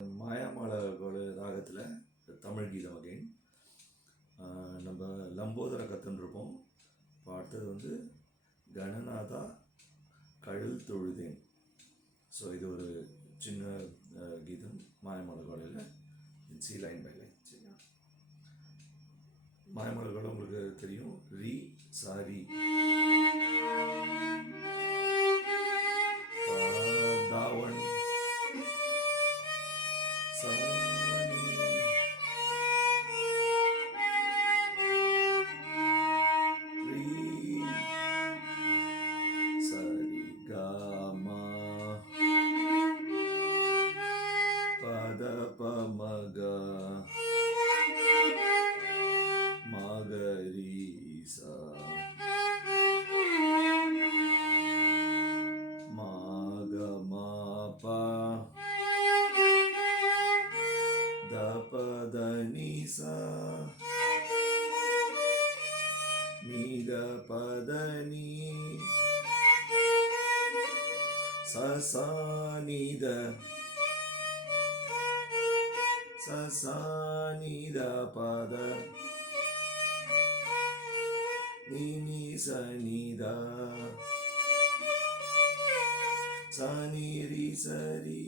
மாயாமாலோட ராகத்தில் தமிழ் கீதம் அகைன். நம்ம லம்போதர கற்றுருப்போம். இப்போ அடுத்தது கணநாதா கழல் தொழுதேன். ஸோ இது ஒரு சின்ன கீதம் மாயமாலோட சி லைன் பை லைன். சரியா? மாயமாலோட உங்களுக்கு தெரியும். ரி சாரி தாவன் சனித பத நீ சனித சனிரி சரி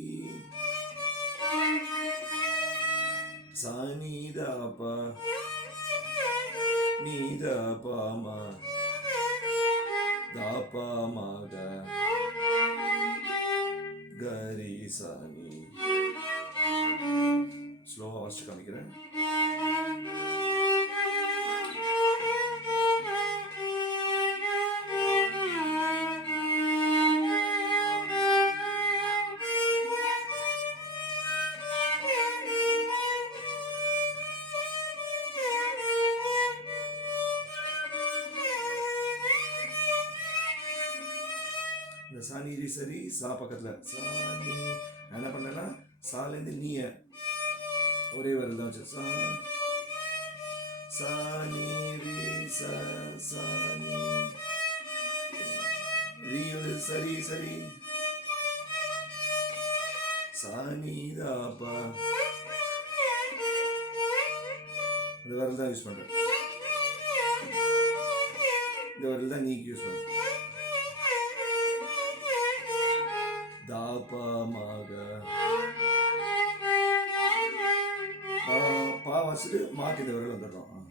சனித ப நீத பம தப மக கரி சனி. ஸ்லோவாக வாசிச்சு காமிக்கிறேன். இந்த சாணி சரி சா பக்கத்தில் சாணி என்ன பண்ணேன்னா சாலேருந்து நீய ஒரே வரல் தான் வச்சு சாணி சாணி சரி சரி சாணி தாப்பா இந்த வரல் தான் யூஸ் பண்ணுறேன். இந்த வரல் தான் நீக்கு யூஸ் பண்ணுறேன். தாபமாக பா வாசிட்டு மாக்கு இந்த வரல் வந்துடுறோம்.